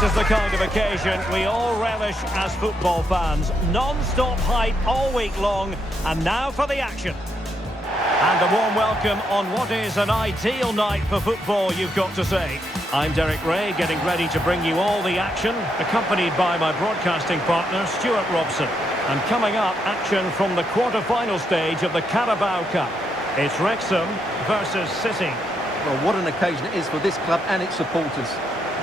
This is the kind of occasion we all relish as football fans. Non-stop hype all week long, and now for the action. And a warm welcome on what is an ideal night for football, you've got to say. I'm Derek Ray, getting ready to bring you all the action, accompanied by my broadcasting partner, Stuart Robson. And coming up, action from the quarter-final stage of the Carabao Cup. It's Wrexham versus City. Well, what an occasion it is for this club and its supporters.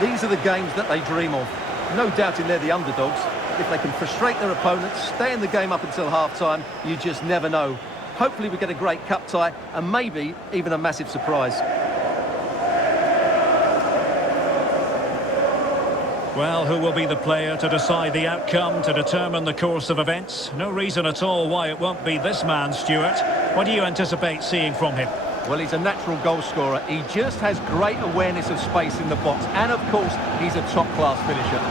These are the games that they dream of. No doubting they're the underdogs. If they can frustrate their opponents, stay in the game up until half-time, you just never know. Hopefully we get a great cup tie and maybe even a massive surprise. Well, who will be the player to decide the outcome, to determine the course of events? No reason at all why it won't be this man, Stuart. What do you anticipate seeing from him? Well, he's a natural goal scorer. He just has great awareness of space in the box. And, of course, he's a top-class finisher.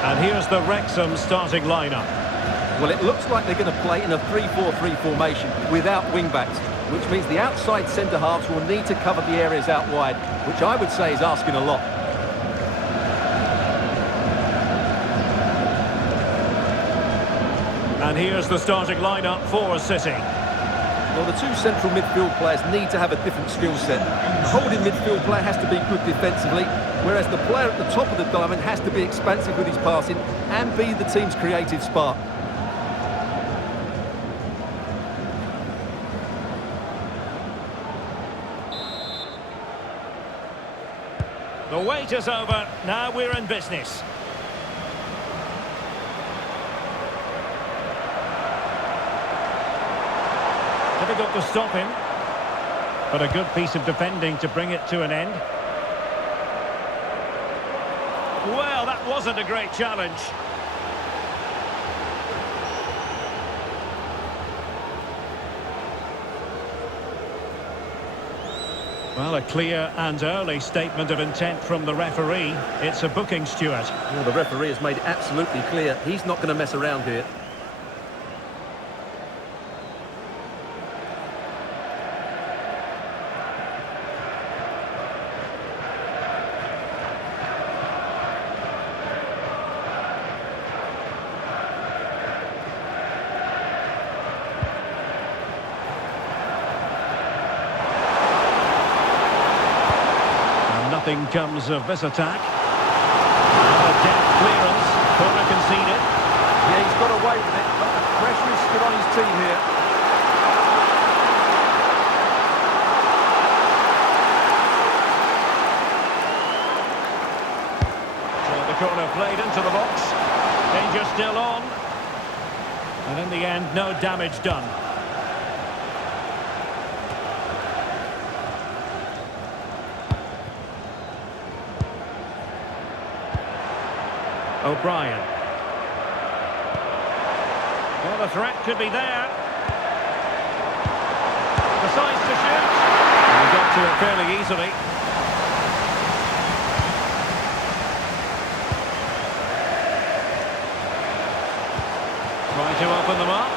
And here's the Wrexham starting lineup. Well, it looks like they're going to play in a 3-4-3 formation without wing-backs, which means the outside centre-halves will need to cover the areas out wide, which I would say is asking a lot. And here's the starting lineup for City. Well, the two central midfield players need to have a different skill set. The holding midfield player has to be good defensively, whereas the player at the top of the diamond has to be expansive with his passing and be the team's creative spark. The wait is over. Now we're in business. Difficult to stop him, but a good piece of defending to bring it to an end. Well, that wasn't a great challenge. Well, a clear and early statement of intent from the referee. It's a booking, Stuart. Well, the referee has made it absolutely clear he's not going to mess around here. Nothing comes of this attack. And a deft clearance. Corner conceded. Yeah, he's got away with it, but the pressure is still on his team here. So the corner played into the box. Danger still on. And in the end, no damage done. O'Brien. Well, the threat could be there. Decides to shoot. He got to it fairly easily. Trying to open them up.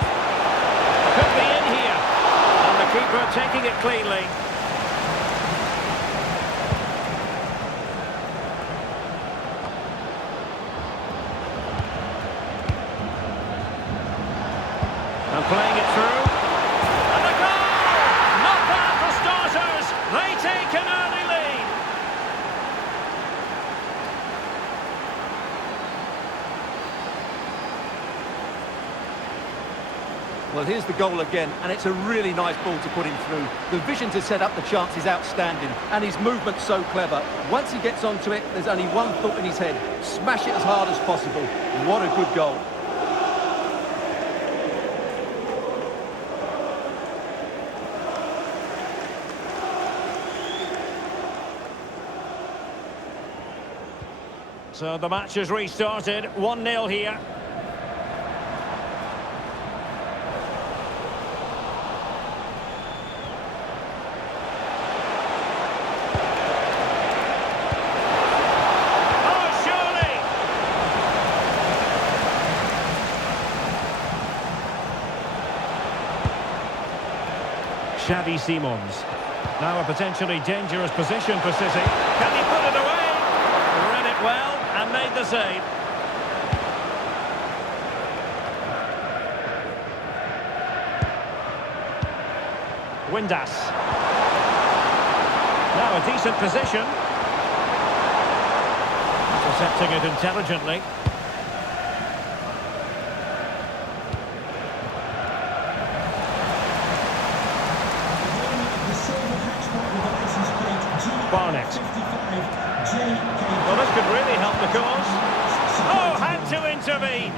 Could be in here. And the keeper taking it cleanly. And playing it through. And the goal! Not bad for starters. They take an early lead. Well, here's the goal again, and it's a really nice ball to put him through. The vision to set up the chance is outstanding, and his movement's so clever. Once he gets onto it, there's only one thought in his head. Smash it as hard as possible. What a good goal. So the match has restarted, 1-0 here. Xavi Simons. Now a potentially dangerous position for City. Can he put it away? Read it well and made the save. Windass. Now a decent position. Intercepting it intelligently. Barnett. Well, this could really help the cause. Oh, had to intervene.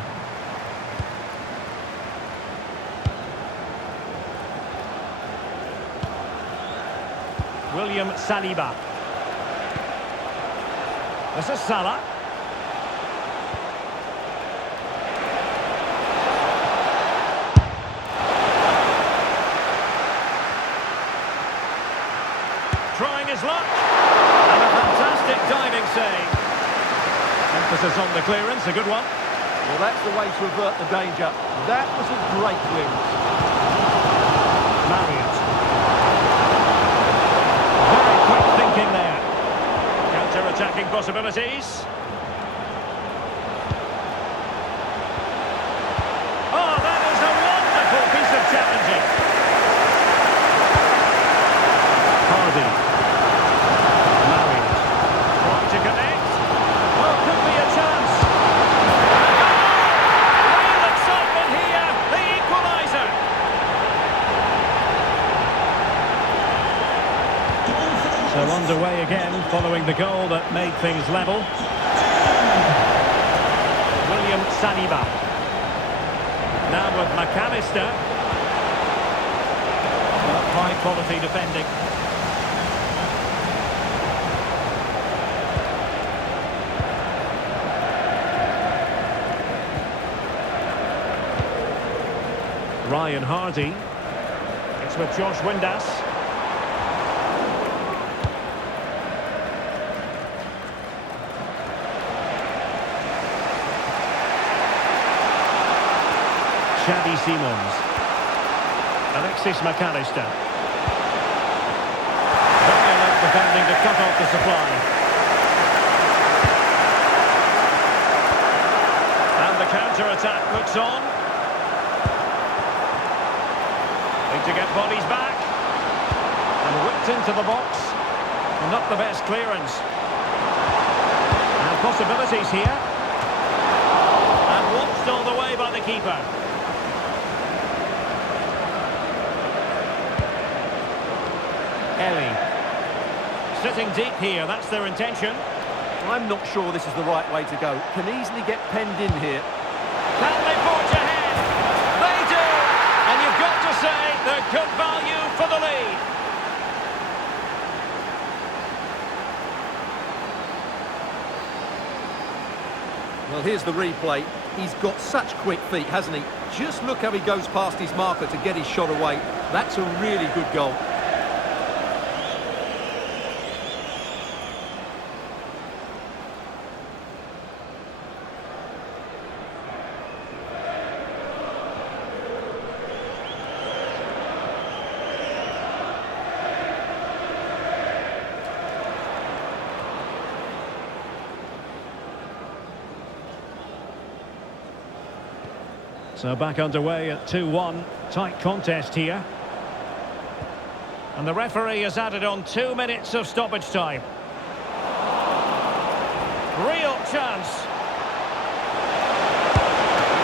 William Saliba. This is Salah. Trying his luck. And a fantastic diving save. Emphasis on the clearance, a good one. Well, that's the way to avert the danger. That was a great clearance. Marriott. Very quick thinking there. Counter-attacking possibilities. Oh, that is a wonderful piece of challenging. Hardy. Marriott. Trying to connect. Oh, could be a chance. Real excitement here. The equaliser. So underway again, following the goal that made things level. William Saliba. Now with McAllister. High quality defending. Ryan Hardy. It's with Josh Windass. Xavi Simons. Alexis McAllister. Violent defending to cut off the supply. And the counter-attack looks on. Need to get bodies back. And whipped into the box. Not the best clearance. And possibilities here. And watched all the way by the keeper. Ellie. Sitting deep here, that's their intention. I'm not sure this is the right way to go. Can easily get penned in here. Can they forge ahead? They do! And you've got to say they're good value for the lead. Well, here's the replay. He's got such quick feet, hasn't he? Just look how he goes past his marker to get his shot away. That's a really good goal. So back underway at 2-1. Tight contest here. And the referee has added on 2 minutes of stoppage time. Real chance.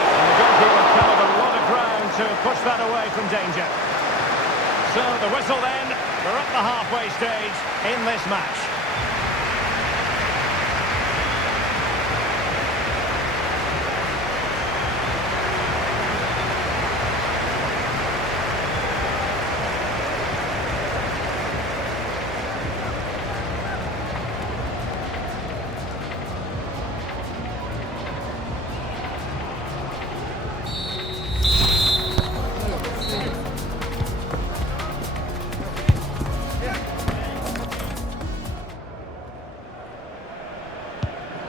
And the goalkeeper covered a lot of ground to push that away from danger. So the whistle then. We're at the halfway stage in this match.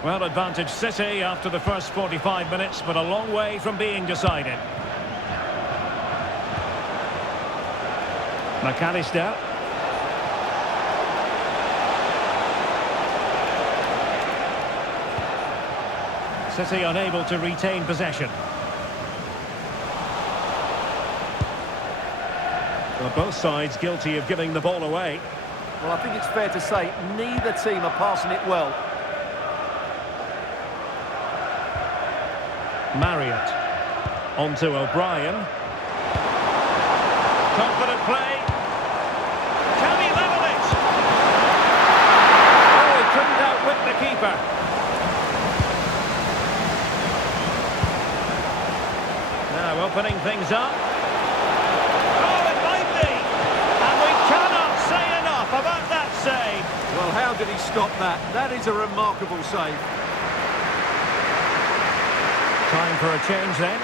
Well, advantage City after the first 45 minutes, but a long way from being decided. McAllister. City unable to retain possession. Well, both sides guilty of giving the ball away. Well, I think it's fair to say neither team are passing it well. Marriott. On to O'Brien. Confident play. Can he level it? Oh, he couldn't outwit the keeper. Now opening things up. Oh, it might be. And we cannot say enough about that save. Well, how did he stop that? That is a remarkable save. Time for a change then.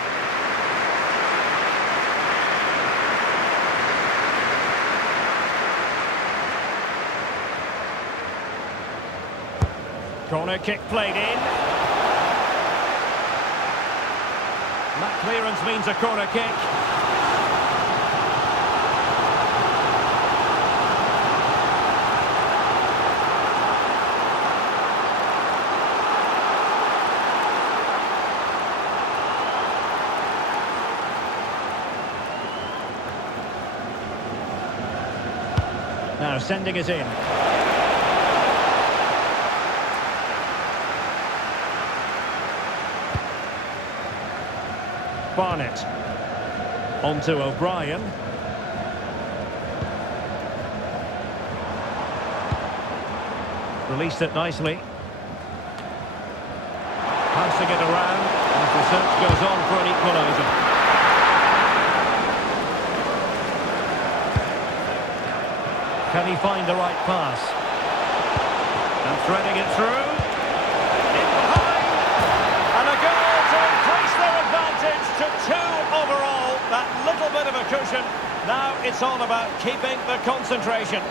Corner kick played in. That clearance means a corner kick. Now sending it in. Barnett. On to O'Brien. Released it nicely. Passing it around as the search goes on for an equaliser. Can he find the right pass? And threading it through. In behind. And a goal to increase their advantage to 2 overall. That little bit of a cushion. Now it's all about keeping the concentration.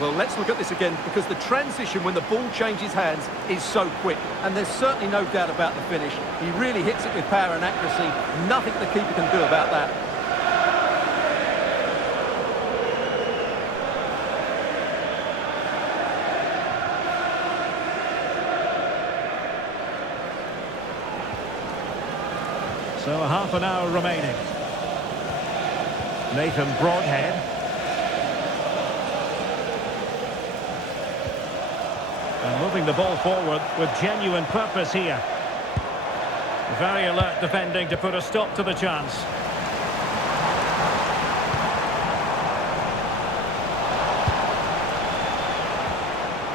Well, let's look at this again, because the transition when the ball changes hands is so quick. And there's certainly no doubt about the finish. He really hits it with power and accuracy. Nothing the keeper can do about that. So a half an hour remaining. Nathan Broadhead. And moving the ball forward with genuine purpose here. Very alert defending to put a stop to the chance.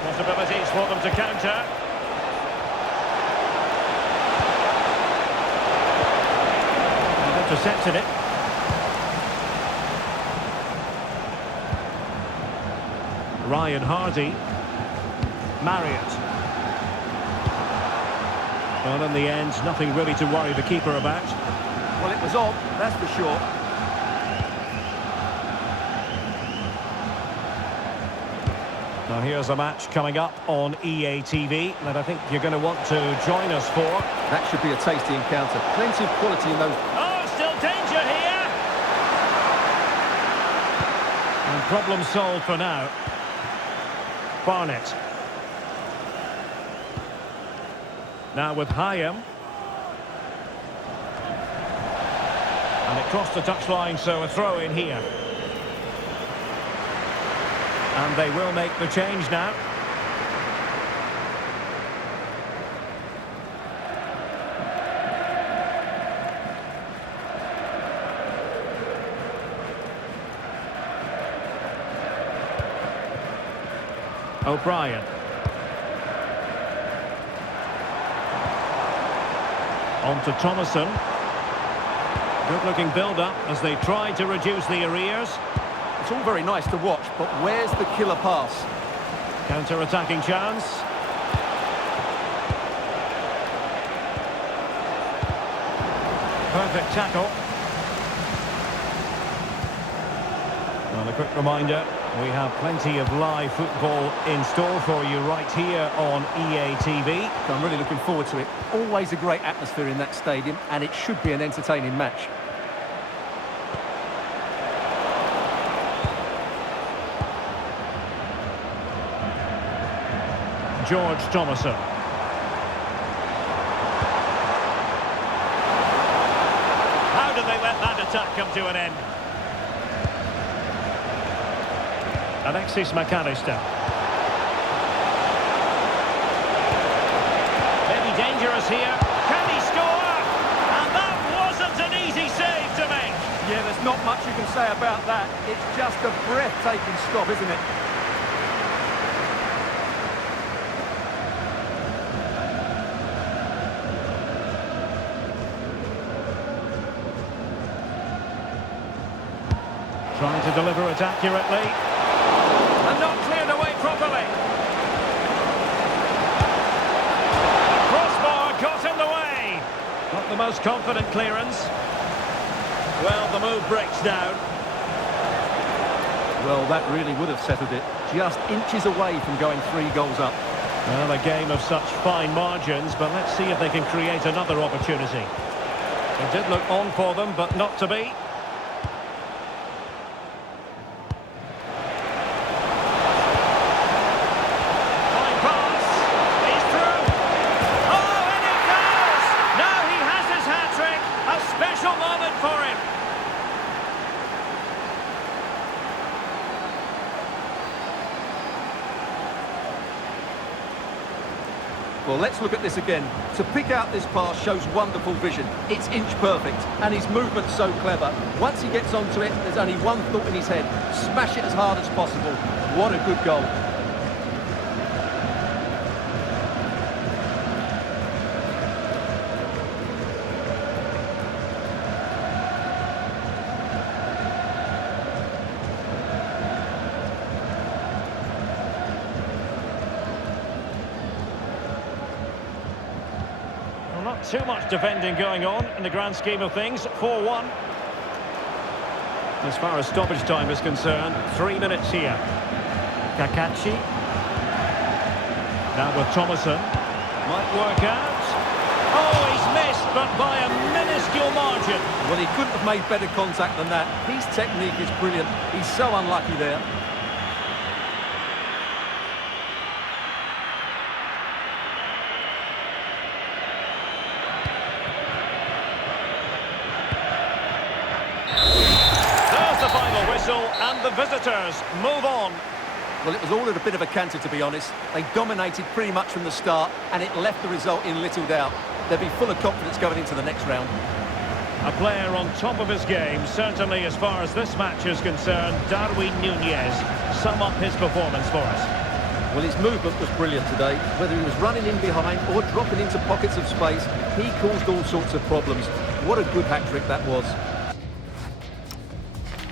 Possibilities for them to counter. Intercepted it. Ryan Hardy. Marriott. Well, in the end, nothing really to worry the keeper about. Well, it was on, that's for sure. Now here's a match coming up on EA TV that I think you're going to want to join us for. That should be a tasty encounter. Plenty of quality in those. Oh, still danger here! And problem solved for now. Barnett. Now with Hyam. And it crossed the touchline, so a throw in here. And they will make the change now. O'Brien. On to Thomason. Good-looking build-up as they try to reduce the arrears. It's all very nice to watch, but where's the killer pass? Counter-attacking chance. Perfect tackle. Well, a quick reminder, we have plenty of live football in store for you right here on EA TV. I'm really looking forward to it. Always a great atmosphere in that stadium, and it should be an entertaining match. George Thomason. How do they let that attack come to an end? Alexis McAllister. Maybe dangerous here. Can he score? And that wasn't an easy save to make. Yeah, there's not much you can say about that. It's just a breathtaking stop, isn't it? Trying to deliver it accurately. And not cleared away properly. Crossbar got in the way. Not the most confident clearance. Well, the move breaks down. Well, that really would have settled it. Just inches away from going 3 goals up. Well, a game of such fine margins, but let's see if they can create another opportunity. It did look on for them, but not to be. Fine pass. He's through. Oh, and it goes! Now he has his hat-trick. A special moment for him. Well, let's look at this again. To pick out this pass shows wonderful vision. It's inch perfect, and his movement's so clever. Once he gets onto it, there's only one thought in his head. Smash it as hard as possible. What a good goal. Not too much defending going on in the grand scheme of things. 4-1. As far as stoppage time is concerned, 3 minutes here. Kakachi. Now with Thomason. Might work out. Oh, he's missed, but by a minuscule margin. Well, he couldn't have made better contact than that. His technique is brilliant. He's so unlucky there. And the visitors move on. Well, it was all at a bit of a canter, to be honest. They dominated pretty much from the start, and it left the result in little doubt. They'll be full of confidence going into the next round. A player on top of his game, certainly as far as this match is concerned. Darwin Núñez, sum up his performance for us. Well, his movement was brilliant today. Whether he was running in behind or dropping into pockets of space, he caused all sorts of problems. What a good hat-trick that was.